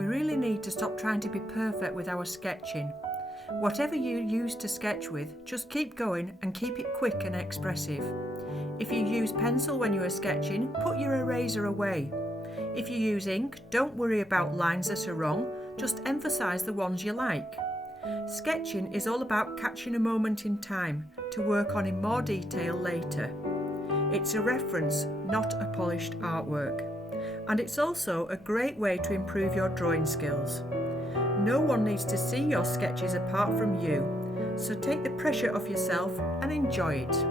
we really need to stop trying to be perfect with our sketching. Whatever you use to sketch with, just keep going and keep it quick and expressive. If you use pencil when you are sketching, put your eraser away. If you use ink, don't worry about lines that are wrong, just emphasise the ones you like. Sketching is all about catching a moment in time to work on in more detail later. It's a reference, not a polished artwork. And it's also a great way to improve your drawing skills. No one needs to see your sketches apart from you, so take the pressure off yourself and enjoy it.